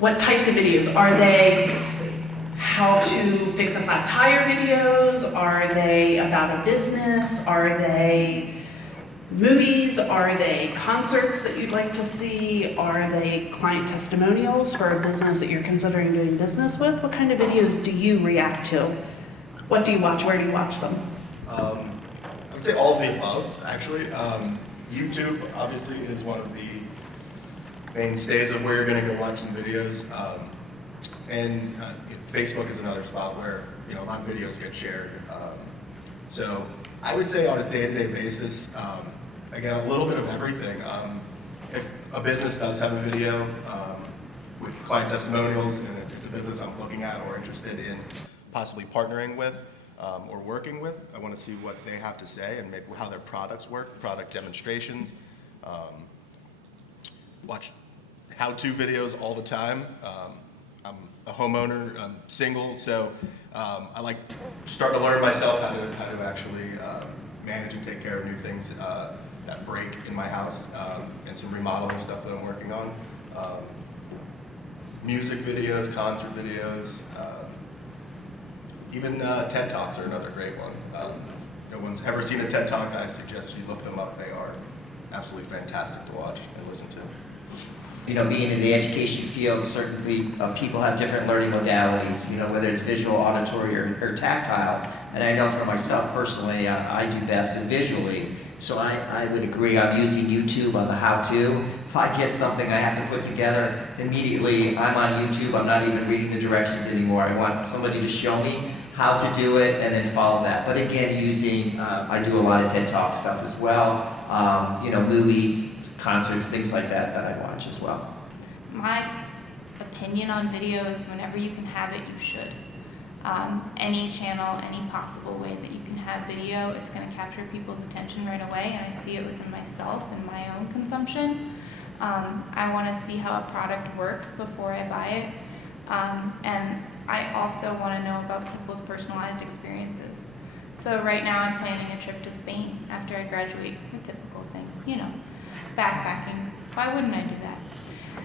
What types of videos? Are they how to fix a flat tire videos? Are they about a business? Are they movies? Are they concerts that you'd like to see? Are they client testimonials for a business that you're considering doing business with? What kind of videos do you react to? What do you watch? Where do you watch them? I would say all of the above, actually. YouTube, obviously, is one of the mainstays of where you're going to go watch some videos. And Facebook is another spot where a lot of videos get shared. So I would say on a day-to-day basis, again, a little bit of everything. If a business does have a video with client testimonials and it's a business I'm looking at or interested in possibly partnering with or working with, I want to see what they have to say and maybe how their products work, product demonstrations. Watch how-to videos all the time. I'm a homeowner, I'm single, so I like starting to learn myself how to actually manage and take care of new things that break in my house, and some remodeling stuff that I'm working on. Music videos, concert videos, even TED Talks are another great one. If no one's ever seen a TED Talk, I suggest you look them up. They are absolutely fantastic to watch and listen to. Being in the education field, certainly people have different learning modalities, whether it's visual, auditory, or tactile. And I know for myself personally, I do best visually. So I would agree, I'm using YouTube on the how-to. If I get something I have to put together, immediately I'm on YouTube, I'm not even reading the directions anymore. I want somebody to show me how to do it and then follow that. But again, I do a lot of TED Talk stuff as well, movies, concerts, things like that I watch as well. My opinion on video is whenever you can have it, you should. Any channel, any possible way that you can have video, it's going to capture people's attention right away, and I see it within myself and my own consumption. I want to see how a product works before I buy it, and I also want to know about people's personalized experiences. So right now I'm planning a trip to Spain after I graduate, a typical thing, backpacking. Why wouldn't I do that?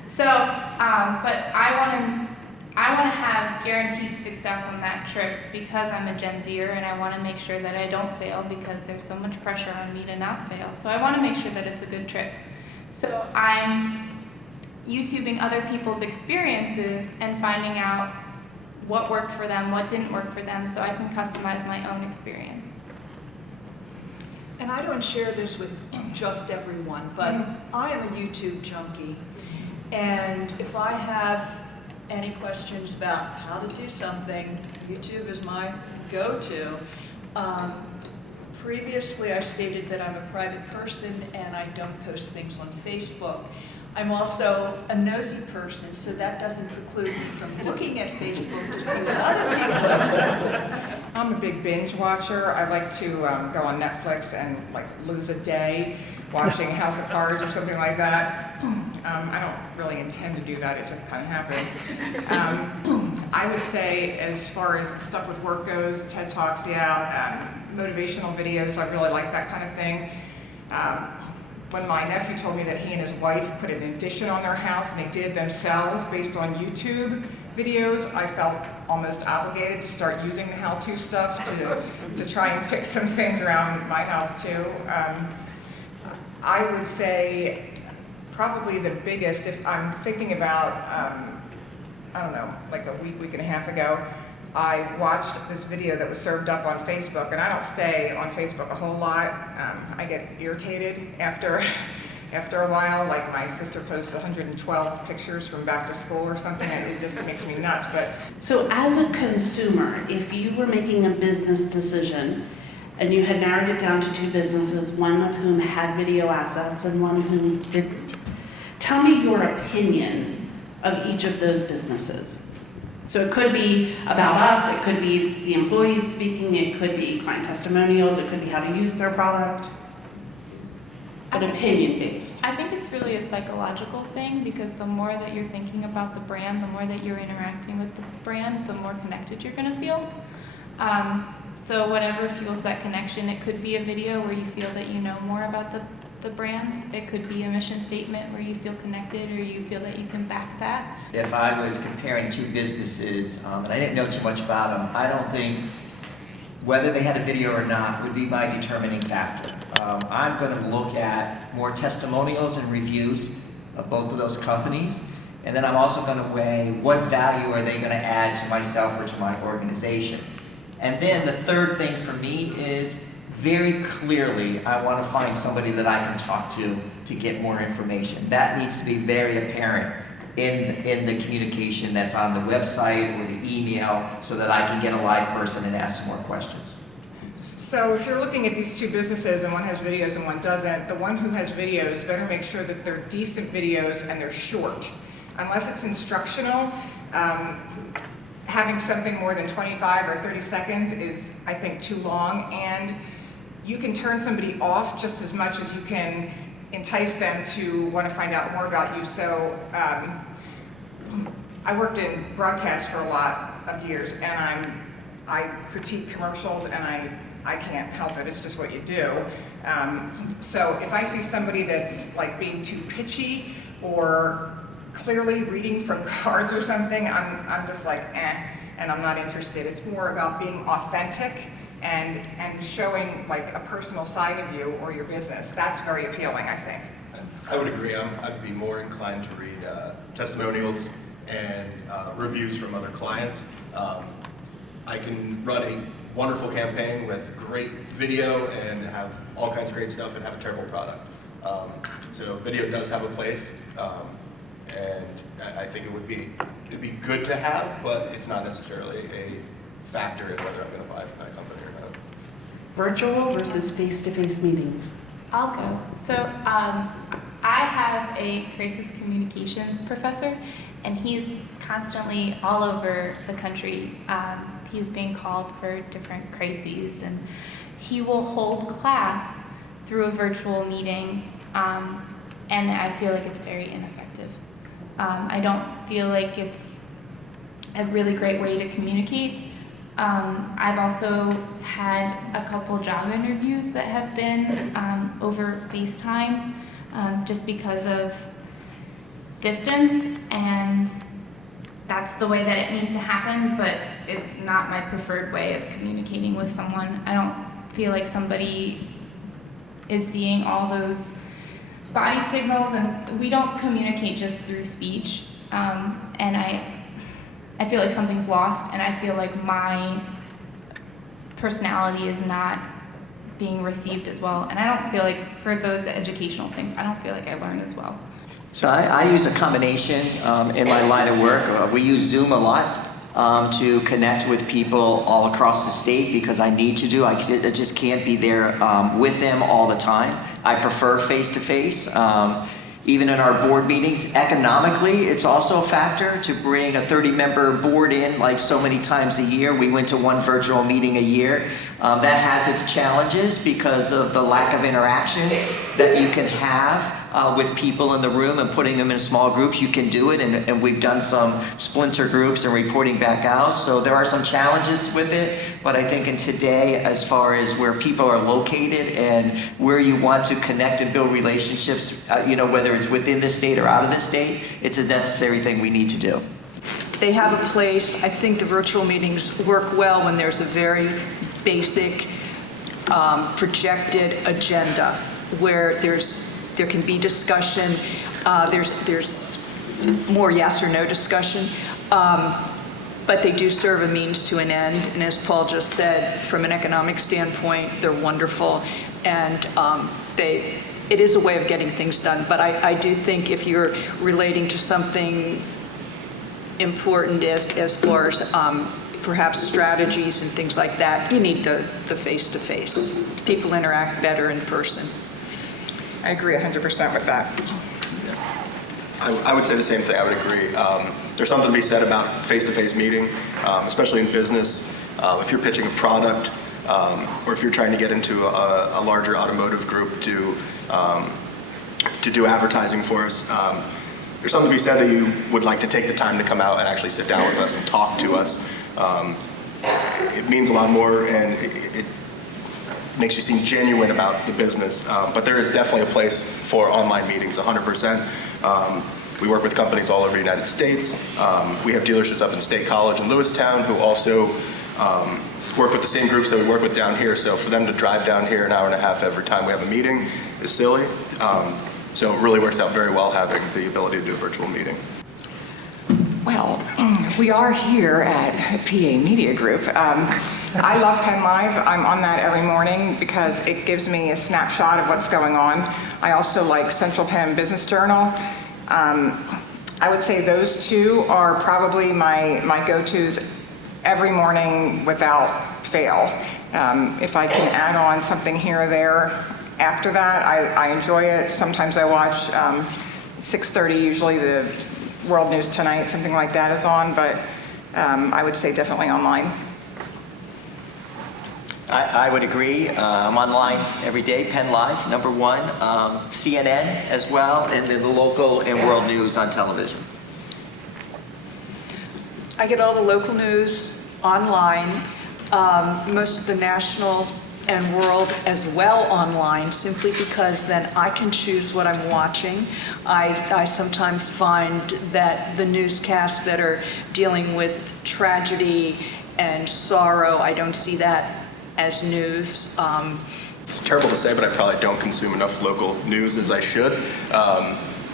So, but I want to have guaranteed success on that trip because I'm a Gen Zer and I want to make sure that I don't fail because there's so much pressure on me to not fail. So I want to make sure that it's a good trip. So I'm YouTubing other people's experiences and finding out what worked for them, what didn't work for them, so I can customize my own experience. And I don't share this with just everyone, but I am a YouTube junkie. And if I have any questions about how to do something, YouTube is my go-to. Previously, I stated that I'm a private person and I don't post things on Facebook. I'm also a nosy person, so that doesn't preclude me from looking at Facebook to see what other people are doing. I'm a big binge watcher. I like to go on Netflix and lose a day watching House of Cards or something like that. I don't really intend to do that, it just kind of happens. I would say as far as stuff with work goes, TED Talks, motivational videos, I really like that kind of thing. When my nephew told me that he and his wife put an addition on their house and they did it themselves based on YouTube videos, I felt almost obligated to start using the how-to stuff to try and fix some things around my house too. I would say probably the biggest, if I'm thinking about, I don't know, like a week and a half ago, I watched this video that was served up on Facebook, and I don't stay on Facebook a whole lot. I get irritated after a while, like my sister posts 112 pictures from back to school or something, and it just makes me nuts. But So as a consumer, if you were making a business decision and you had narrowed it down to two businesses, one of whom had video assets and one whom didn't, tell me your opinion of each of those businesses. So it could be about us, it could be the employees speaking, it could be client testimonials, it could be how to use their product, but opinion-based. I think it's really a psychological thing because the more that you're thinking about the brand, the more that you're interacting with the brand, the more connected you're going to feel. So whatever fuels that connection, it could be a video where you feel that you know more about the brand. It could be a mission statement where you feel connected or you feel that you can back that. If I was comparing two businesses, and I didn't know too much about them, I don't think whether they had a video or not would be my determining factor. I'm going to look at more testimonials and reviews of both of those companies, and then I'm also going to weigh what value are they going to add to myself or to my organization. And then the third thing for me is very clearly I want to find somebody that I can talk to get more information. That needs to be very apparent in the communication that's on the website or the email so that I can get a live person and ask some more questions. So if you're looking at these two businesses and one has videos and one doesn't, the one who has videos better make sure that they're decent videos and they're short. Unless it's instructional, having something more than 25 or 30 seconds is, I think, too long, and you can turn somebody off just as much as you can entice them to want to find out more about you. So I worked in broadcast for a lot of years, and I critique commercials, and I can't help it. It's just what you do. So if I see somebody that's like being too pitchy or clearly reading from cards or something, I'm just like, and I'm not interested. It's more about being authentic and showing like a personal side of you or your business. That's very appealing, I think. I would agree. I'd be more inclined to read testimonials and reviews from other clients. I can run a wonderful campaign with great video and have all kinds of great stuff and have a terrible product. So video does have a place, and I think it'd be good to have, but it's not necessarily a factor in whether I'm going to buy from that company or not. Virtual versus face-to-face meetings. I'll go. So I have a crisis communications professor, and he's constantly all over the country. He's being called for different crises, and he will hold class through a virtual meeting, and I feel like it's very ineffective. I don't feel like it's a really great way to communicate. I've also had a couple job interviews that have been over FaceTime just because of distance, and that's the way that it needs to happen, but it's not my preferred way of communicating with someone. I don't feel like somebody is seeing all those body signals, and we don't communicate just through speech, and I feel like something's lost, and I feel like my personality is not being received as well, and I don't feel like, for those educational things, I don't feel like I learn as well. So I use a combination in my line of work. We use Zoom a lot to connect with people all across the state because I need to do. I just can't be there with them all the time. I prefer face-to-face. Even in our board meetings, economically, it's also a factor to bring a 30-member board in like so many times a year. We went to one virtual meeting a year. That has its challenges because of the lack of interaction that you can have with people in the room and putting them in small groups. You can do it, and we've done some splinter groups and reporting back out. So there are some challenges with it, but I think in today, as far as where people are located and where you want to connect and build relationships, whether it's within the state or out of the state, it's a necessary thing we need to do. They have a place. I think the virtual meetings work well when there's a very basic projected agenda where there can be discussion. There's more yes or no discussion, but they do serve a means to an end. And as Paul just said, from an economic standpoint, they're wonderful, and it is a way of getting things done. But I do think if you're relating to something important as far as perhaps strategies and things like that, you need the face-to-face. People interact better in person. I agree 100% with that. I would say the same thing. I would agree. There's something to be said about face-to-face meeting, especially in business. If you're pitching a product, or if you're trying to get into a larger automotive group to do advertising for us, there's something to be said that you would like to take the time to come out and actually sit down with us and talk to us. It means a lot more, and makes you seem genuine about the business. But there is definitely a place for online meetings, 100%. We work with companies all over the United States. We have dealerships up in State College in Lewistown who also work with the same groups that we work with down here. So for them to drive down here an hour and a half every time we have a meeting is silly. So it really works out very well having the ability to do a virtual meeting. Well, we are here at PA Media Group. I love Penn Live. I'm on that every morning because it gives me a snapshot of what's going on. I also like Central Penn Business Journal. I would say those two are probably my go-tos every morning without fail. If I can add on something here or there after that, I enjoy it. Sometimes I watch 6:30, usually the World News Tonight, something like that is on, but I would say definitely online. I would agree. I'm online every day, Penn Live, #1, CNN as well, and then the local and world news on television. I get all the local news online, most of the national and world as well online, simply because then I can choose what I'm watching. I sometimes find that the newscasts that are dealing with tragedy and sorrow, I don't see that as news. It's terrible to say, but I probably don't consume enough local news as I should.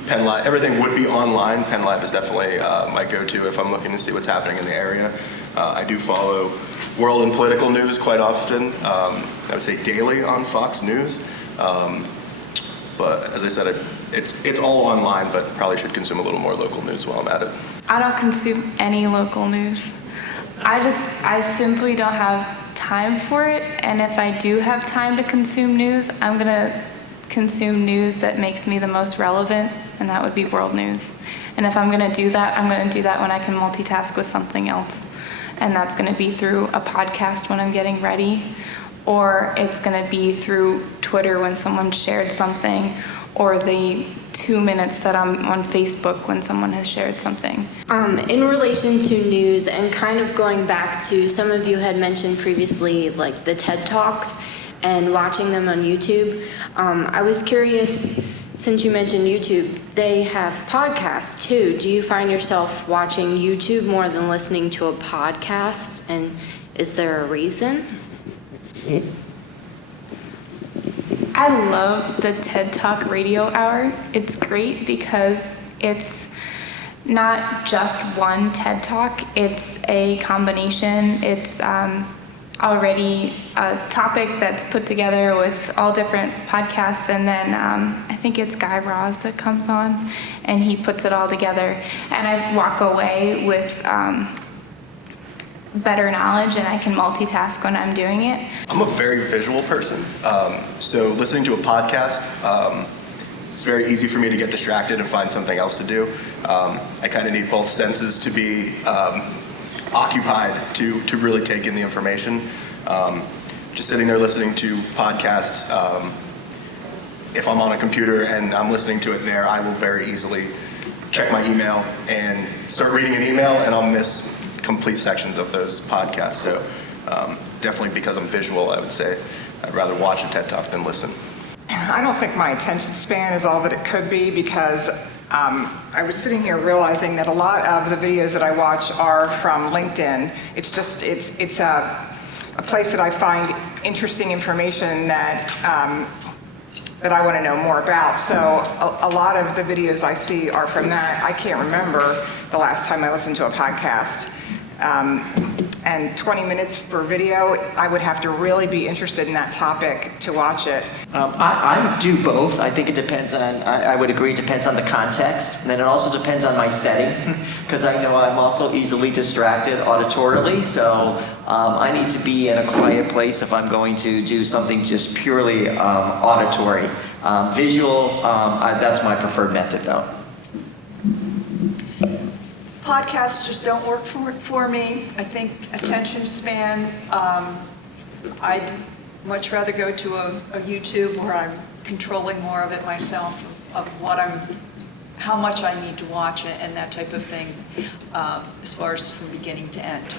Penn Live, everything would be online. Penn Live is definitely my go-to if I'm looking to see what's happening in the area. I do follow world and political news quite often. I would say daily on Fox News. But as I said, it's all online, but probably should consume a little more local news while I'm at it. I don't consume any local news. I simply don't have time for it, and if I do have time to consume news, I'm gonna consume news that makes me the most relevant, and that would be world news. And if I'm gonna do that, I'm gonna do that when I can multitask with something else. And that's gonna be through a podcast when I'm getting ready, or it's gonna be through Twitter when someone shared something, or the 2 minutes that I'm on Facebook when someone has shared something. In relation to news and kind of going back to, some of you had mentioned previously like the TED Talks and watching them on YouTube. I was curious, since you mentioned YouTube, they have podcasts too. Do you find yourself watching YouTube more than listening to a podcast? And is there a reason? I love the TED Talk radio hour. It's great because it's not just one TED Talk, it's a combination. It's already a topic that's put together with all different podcasts, and then I think it's Guy Raz that comes on and he puts it all together, and I walk away with better knowledge, and I can multitask when I'm doing it. I'm a very visual person, so listening to a podcast, it's very easy for me to get distracted and find something else to do. I kind of need both senses to be occupied to really take in the information. Just sitting there listening to podcasts, if I'm on a computer and I'm listening to it there, I will very easily check my email and start reading an email, and I'll miss complete sections of those podcasts. So definitely because I'm visual, I would say I'd rather watch a TED Talk than listen. I don't think my attention span is all that it could be, because I was sitting here realizing that a lot of the videos that I watch are from LinkedIn. It's just, it's a place that I find interesting information that I want to know more about. So a lot of the videos I see are from that. I can't remember the last time I listened to a podcast. And 20 minutes for video, I would have to really be interested in that topic to watch it. I do both. I think it depends on, I would agree, it depends on the context. And then it also depends on my setting, because I know I'm also easily distracted auditorily. So I need to be in a quiet place if I'm going to do something just purely auditory. Visual, that's my preferred method though. Podcasts just don't work for me. I think attention span, I'd much rather go to a YouTube where I'm controlling more of it myself, of how much I need to watch it and that type of thing, as far as from beginning to end.